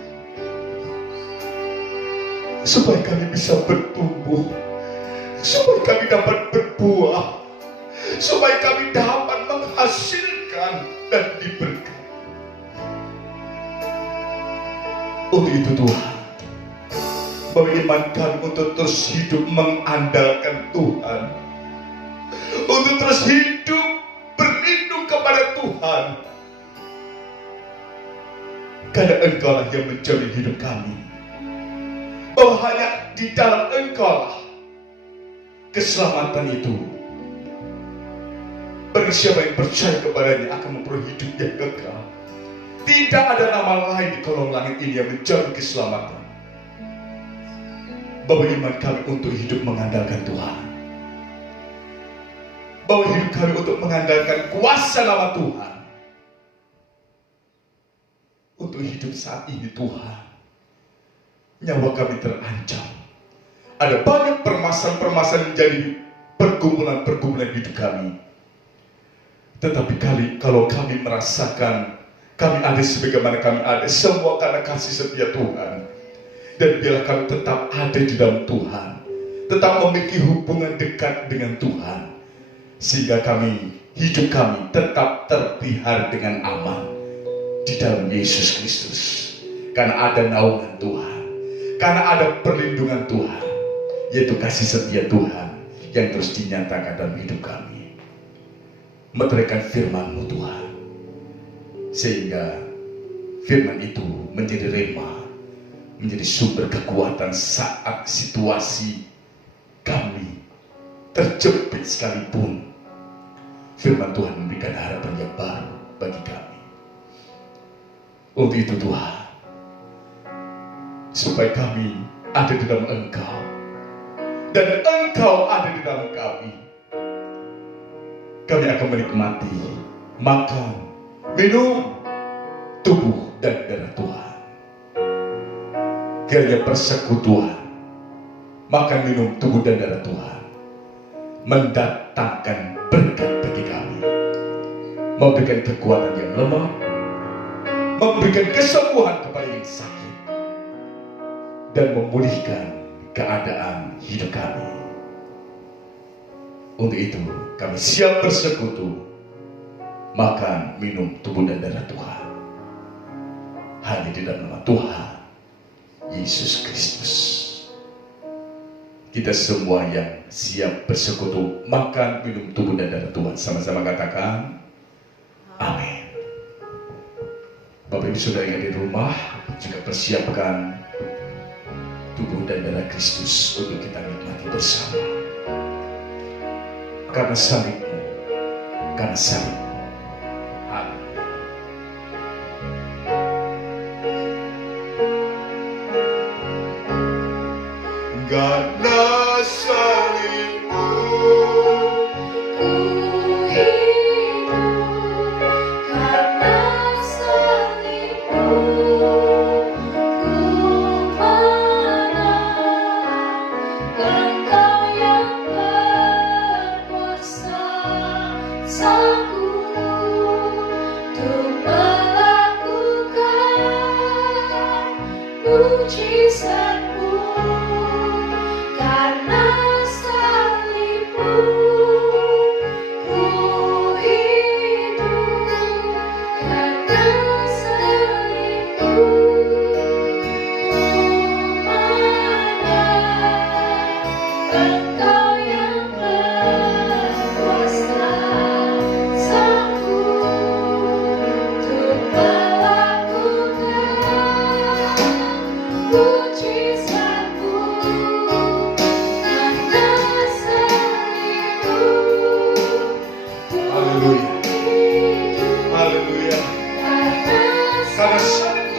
supaya kami bisa bertumbuh, supaya kami dapat berbuah, supaya kami dapat menghasilkan dan diberkati. Untuk itu Tuhan, beri iman kami untuk terus hidup mengandalkan Tuhan, untuk terus hidup berlindung kepada Tuhan, karena Engkau lah yang menjamin hidup kami, bahwa hanya di dalam Engkau lah keselamatan itu. Bagi siapa yang percaya kepadanya akan memperoleh hidup yang kekal. Tidak ada nama lain di kolong langit ini yang menjamin keselamatan. Bawa iman kami untuk hidup mengandalkan Tuhan. Bawa hidup kami untuk mengandalkan kuasa nama Tuhan. Untuk hidup saat ini Tuhan, nyawa kami terancam. Ada banyak permasalahan-permasalahan menjadi pergumulan-pergumulan hidup kami. Tetapi kalau kami merasakan kami ada sebagaimana kami ada, semua karena kasih setia Tuhan. Dan biarlah kami tetap ada di dalam Tuhan, tetap memiliki hubungan dekat dengan Tuhan, sehingga hidup kami tetap terpelihara dengan aman di dalam Yesus Kristus. Karena ada naungan Tuhan, karena ada perlindungan Tuhan, yaitu kasih setia Tuhan yang terus dinyatakan dalam hidup kami. Meteraikan firman-Mu Tuhan, sehingga firman itu menjadi rema, menjadi sumber kekuatan saat situasi kami terjepit sekalipun. Firman Tuhan memberikan harapan yang baru bagi kami. Untuk itu Tuhan, supaya kami ada di dalam Engkau, dan Engkau ada di dalam kami akan menikmati makan, minum, tubuh dan darah Tuhan. Kiranya persekutuan, makan, minum, tubuh dan darah Tuhan mendatangkan berkat bagi kami, memberikan kekuatan yang lemah, memberikan kesembuhan kepada yang sakit, dan memulihkan keadaan hidup kami. Untuk itu kami siap bersekutu, makan, minum, tubuh dan darah Tuhan, hanya di dalam nama Tuhan Yesus Kristus. Kita semua yang siap bersekutu, makan, minum, tubuh dan darah Tuhan, sama-sama katakan amin. Bapak Ibu Saudara yang di rumah juga persiapkan tubuh dan darah Kristus untuk kita nikmati bersama. Karena salib-Mu, karena salib-Mu. Karena salib-Mu, Ku hidup, karena salib-Mu, ku menang. Engkau yang berkuasa, Sang Guru, untuk melakukan mujizat-Mu. Karena salib-Mu, ku hidup. Karena salib-Mu, ku menang. Engkau yang berkuasa, Sang Guru, untuk melakukan mujizat.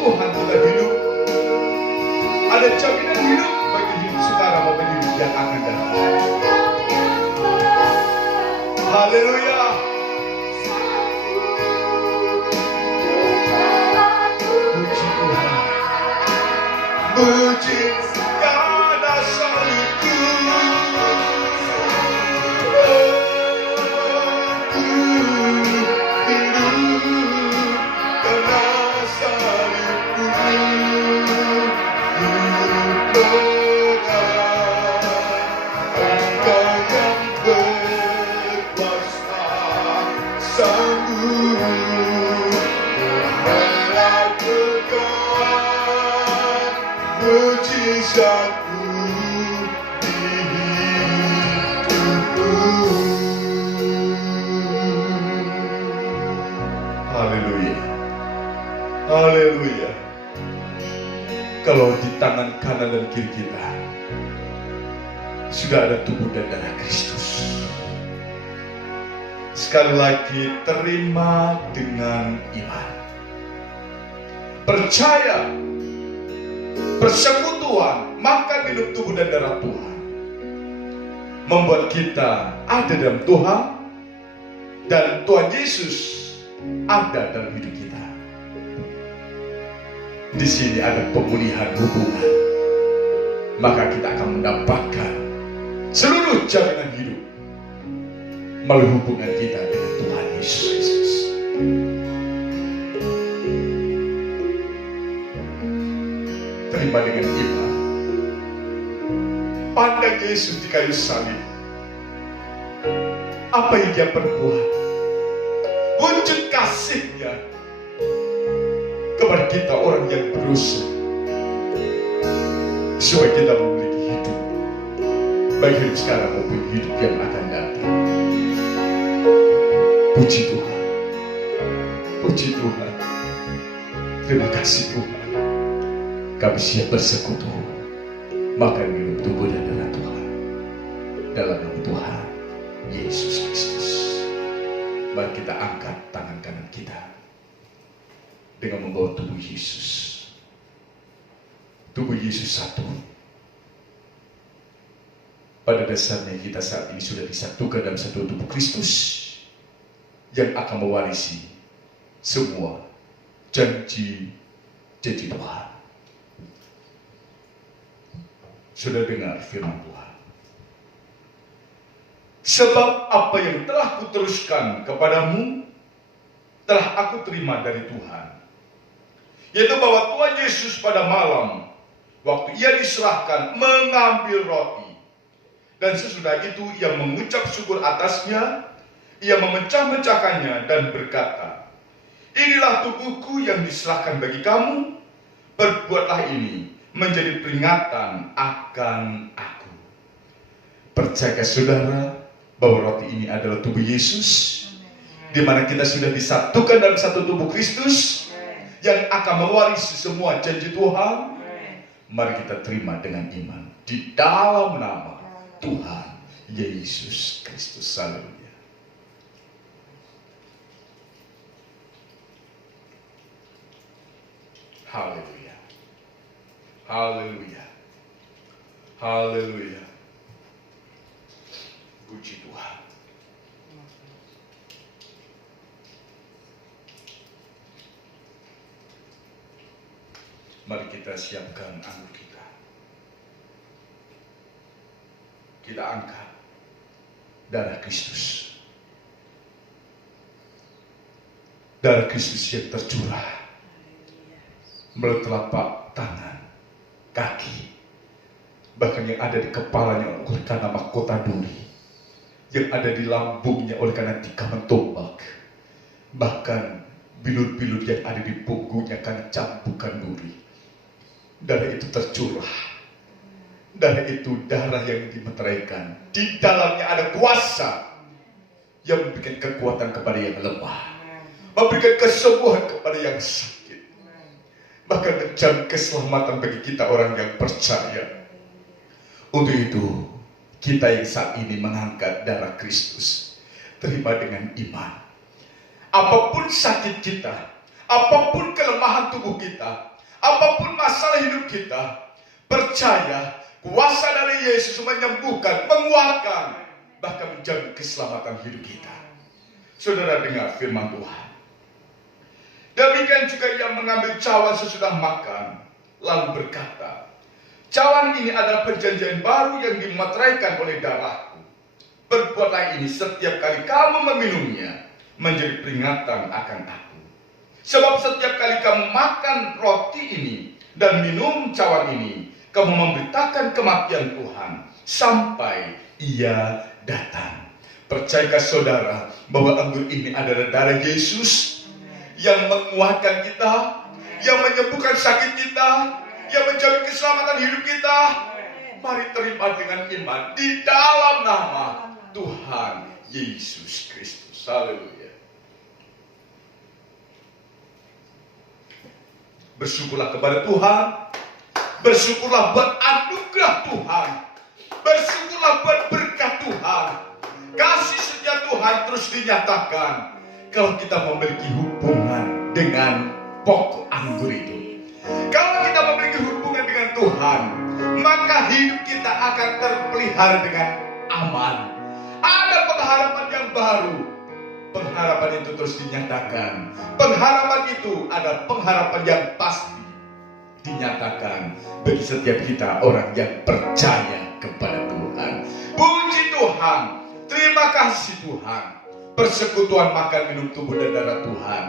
Tuhan kita hidup. Ada jaminan hidup bagi hidup sekarang maupun hidup yang akan datang. Haleluya. Puji Tuhan. Puji karena salibku. Aku hidup karena salibku. Mujizatku di hidupku. Haleluya. Haleluya. Kalau di tangan kanan dan kiri kita sudah ada tubuh dan darah Kristus. Sekali lagi, terima dengan iman. Percaya, persekutuan, makan minum tubuh dan darah Tuhan membuat kita ada dalam Tuhan dan Tuhan Yesus ada dalam hidup kita. Di sini ada pemulihan hubungan, maka kita akan mendapatkan seluruh jaminan hidup melalui hubungan kita dengan Tuhan Yesus Kristus. Terima dengan iman. Pandang Yesus di kayu salib. Apa yang dia perbuat? Wujud kasih-Nya kepada kita orang yang berdosa, supaya kita memiliki hidup, baik hidup sekarang maupun hidup yang akan datang. Puji Tuhan. Puji Tuhan. Terima kasih Tuhan. Kami siap bersekutu, makan minum tubuh dan darah Tuhan dalam nama Tuhan Yesus Kristus. Mari kita angkat tangan kanan kita dengan membawa tubuh Yesus. Tubuh Yesus satu. Pada dasarnya kita saat ini sudah disatukan dalam satu tubuh Kristus yang akan mewarisi semua janji-janji Tuhan. Sudah dengar firman Tuhan. Sebab apa yang telah kuteruskan kepadamu telah aku terima dari Tuhan, yaitu bahwa Tuhan Yesus pada malam waktu ia diserahkan mengambil roti, dan sesudah itu ia mengucap syukur atasnya, ia memecah-mecahkannya dan berkata, inilah tubuhku yang diserahkan bagi kamu, perbuatlah ini menjadi peringatan akan aku. Percaya saudara bahwa roti ini adalah tubuh Yesus, di mana kita sudah disatukan dalam satu tubuh Kristus yang akan mewarisi semua janji Tuhan. Mari kita terima dengan iman di dalam nama Tuhan Yesus Kristus. Haleluya. Haleluya. Haleluya. Haleluya. Puji Tuhan. Mari kita siapkan anggur kita. Kita angkat darah Kristus. Darah Kristus yang tercurah melalui telapak tangan, kaki, bahkan yang ada di kepalanya oleh karena mahkota duri, yang ada di lambungnya oleh karena tikaman tombak, bahkan bilur-bilur yang ada di punggungnya karena cambukan duri. Darah itu tercurah. Darah itu darah yang dimeteraikan. Di dalamnya ada kuasa yang memberikan kekuatan kepada yang lemah, memberikan kesembuhan kepada yang sakit, bahkan menjamin keselamatan bagi kita orang yang percaya. Untuk itu, kita yang saat ini mengangkat darah Kristus, terima dengan iman. Apapun sakit kita, apapun kelemahan tubuh kita, apapun masalah hidup kita, percaya kuasa dari Yesus menyembuhkan, menguatkan, bahkan menjamin keselamatan hidup kita. Saudara dengar firman Tuhan. Demikian juga ia mengambil cawan sesudah makan, lalu berkata, cawan ini adalah perjanjian baru yang dimateraikan oleh darahku. Perbuatlah ini setiap kali kamu meminumnya, menjadi peringatan akan aku. Sebab setiap kali kamu makan roti ini dan minum cawan ini, kamu memberitakan kematian Tuhan sampai ia datang. Percayakah saudara bahwa anggur ini adalah darah Yesus yang menguatkan kita, yang menyembuhkan sakit kita, yang menjamin keselamatan hidup kita? Mari terima dengan iman di dalam nama Tuhan Yesus Kristus. Haleluya. Bersyukurlah kepada Tuhan. Bersyukurlah buat anugerah Tuhan. Bersyukurlah buat berkat Tuhan. Kasih setia Tuhan terus dinyatakan kalau kita memiliki hubungan dengan pokok anggur itu. Kalau kita memiliki hubungan dengan Tuhan, maka hidup kita akan terpelihara dengan aman. Ada pengharapan yang baru. Pengharapan itu terus dinyatakan. Pengharapan itu adalah pengharapan yang pasti dinyatakan bagi setiap kita orang yang percaya kepada Tuhan. Puji Tuhan, terima kasih Tuhan. Persekutuan makan minum tubuh dan darah Tuhan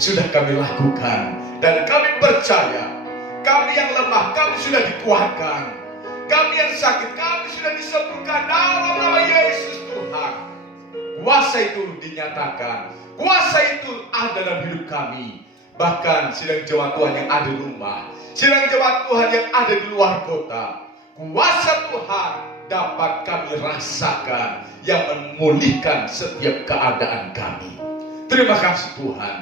sudah kami lakukan, dan kami percaya kami yang lemah kami sudah dikuatkan, kami yang sakit kami sudah disembuhkan dalam nama Yesus Tuhan. Kuasa itu dinyatakan, kuasa itu ada dalam hidup kami. Bahkan sidang jemaat Tuhan yang ada di rumah, sidang jemaat Tuhan yang ada di luar kota, kuasa Tuhan dapat kami rasakan yang memulihkan setiap keadaan kami. Terima kasih Tuhan.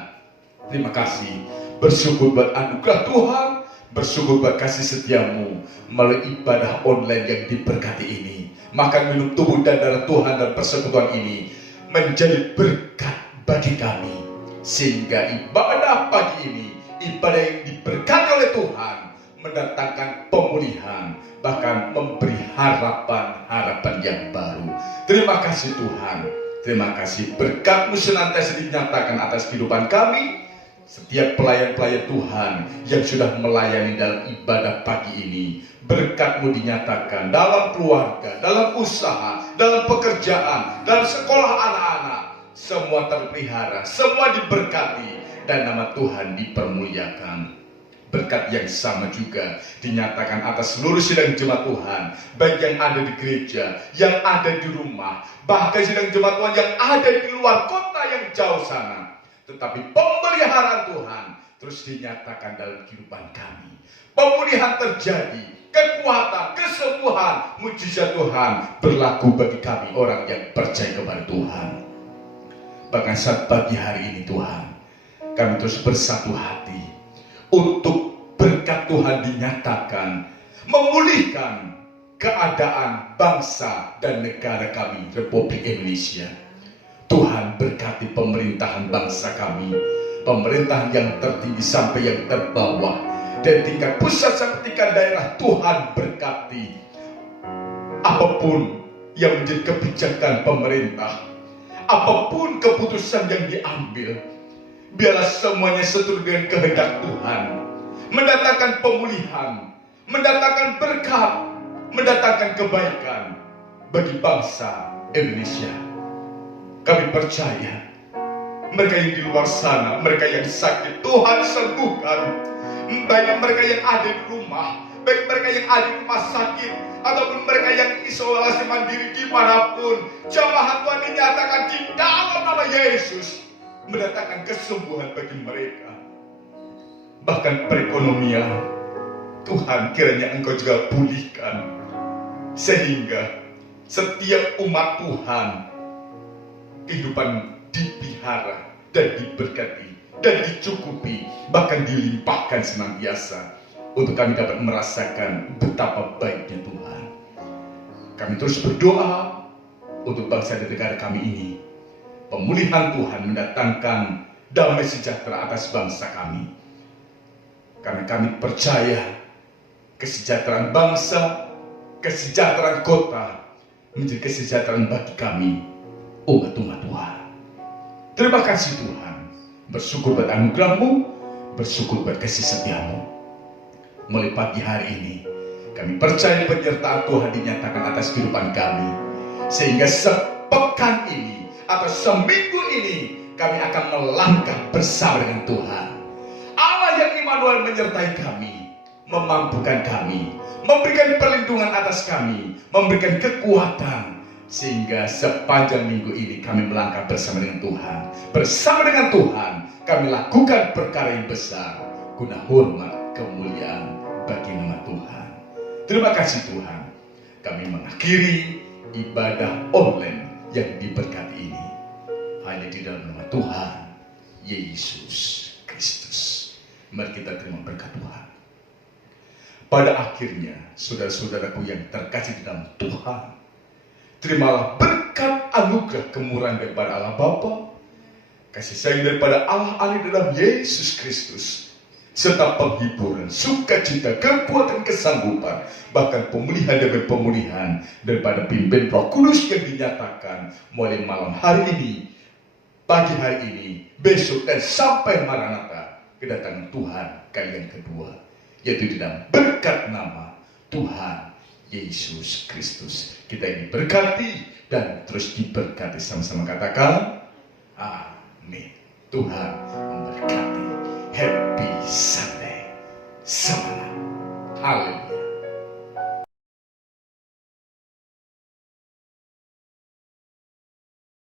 Terima kasih. Bersyukur buat anugerah Tuhan, bersyukur buat kasih setiamu melalui ibadah online yang diberkati ini. Makan minum tubuh dan darah Tuhan dan persekutuan ini menjadi berkat bagi kami, sehingga ibadah pagi ini, ibadah yang diberkati oleh Tuhan, mendatangkan pemulihan, bahkan memberi harapan yang baru. Terima kasih Tuhan. Terima kasih berkat-Mu senantiasa dinyatakan atas kehidupan kami. Setiap pelayan-pelayan Tuhan yang sudah melayani dalam ibadah pagi ini, berkat-Mu dinyatakan dalam keluarga, dalam usaha, dalam pekerjaan, dalam sekolah anak-anak. Semua terpelihara, semua diberkati, dan nama Tuhan dipermuliakan. Berkat yang sama juga dinyatakan atas seluruh sidang jemaat Tuhan, baik yang ada di gereja, yang ada di rumah, bahkan sidang jemaat Tuhan yang ada di luar kota yang jauh sana. Tetapi pemeliharaan Tuhan terus dinyatakan dalam kehidupan kami. Pemulihan terjadi, kekuatan, kesembuhan, mujizat Tuhan berlaku bagi kami orang yang percaya kepada Tuhan. Bahkan saat pagi hari ini Tuhan, kami terus bersatu hati untuk berkat Tuhan dinyatakan memulihkan keadaan bangsa dan negara kami, Republik Indonesia. Tuhan berkati pemerintahan bangsa kami, pemerintahan yang tertinggi sampai yang terbawah, dari tingkat pusat sampai tingkat daerah. Tuhan berkati apapun yang menjadi kebijakan pemerintah, apapun keputusan yang diambil, biarlah semuanya seturut dengan kehendak Tuhan, mendatangkan pemulihan, mendatangkan berkat, mendatangkan kebaikan bagi bangsa Indonesia. Kami percaya mereka yang di luar sana, mereka yang sakit, Tuhan sembuhkan. Baik mereka yang ada di rumah, baik mereka yang ada di rumah sakit, ataupun mereka yang isolasi mandiri dimanapun, jamaah Tuhan dinyatakan di dalam nama Yesus mendatangkan kesembuhan bagi mereka. Bahkan perekonomian, Tuhan kiranya Engkau juga pulihkan, sehingga setiap umat Tuhan kehidupan dipelihara dan diberkati dan dicukupi, bahkan dilimpahkan senantiasa, untuk kami dapat merasakan betapa baiknya Tuhan. Kami terus berdoa untuk bangsa dan negara kami ini. Pemulihan Tuhan mendatangkan damai sejahtera atas bangsa kami. Karena kami percaya kesejahteraan bangsa, kesejahteraan kota menjadi kesejahteraan bagi kami, umat-umat Tuhan. Terima kasih Tuhan. Bersyukur buat anugerah-Mu, bersyukur buat kasih setia-Mu. Mulai pagi hari ini, kami percaya penyertaan Tuhan dinyatakan atas kehidupan kami. Sehingga sepekan ini atau seminggu ini kami akan melangkah bersama dengan Tuhan. Allah yang Immanuel menyertai kami, memampukan kami, memberikan perlindungan atas kami, memberikan kekuatan, sehingga sepanjang minggu ini kami melangkah bersama dengan Tuhan. Bersama dengan Tuhan kami lakukan perkara yang besar, guna hormat kemuliaan bagi nama Tuhan. Terima kasih Tuhan. Kami mengakhiri ibadah online yang diberkati ini hanya di dalam nama Tuhan Yesus Kristus. Mari kita terima berkat Tuhan. Pada akhirnya, saudara-saudaraku yang terkasih di dalam Tuhan, terimalah berkat anugerah kemurahan daripada Allah Bapa, kasih sayang daripada Allah di dalam Yesus Kristus, serta penghiburan, sukacita, kekuatan, kesanggupan, bahkan pemulihan demi pemulihan daripada pimpin Roh Kudus yang dinyatakan mulai malam hari ini, pagi hari ini, besok dan sampai Maranatha, kedatangan Tuhan kali yang kedua, yaitu di dalam berkat nama Tuhan Yesus Kristus. Kita ini berkati dan terus diberkati. Sama-sama katakan amin. Tuhan memberkati. Happy Sunday. Semangat. Haleluya.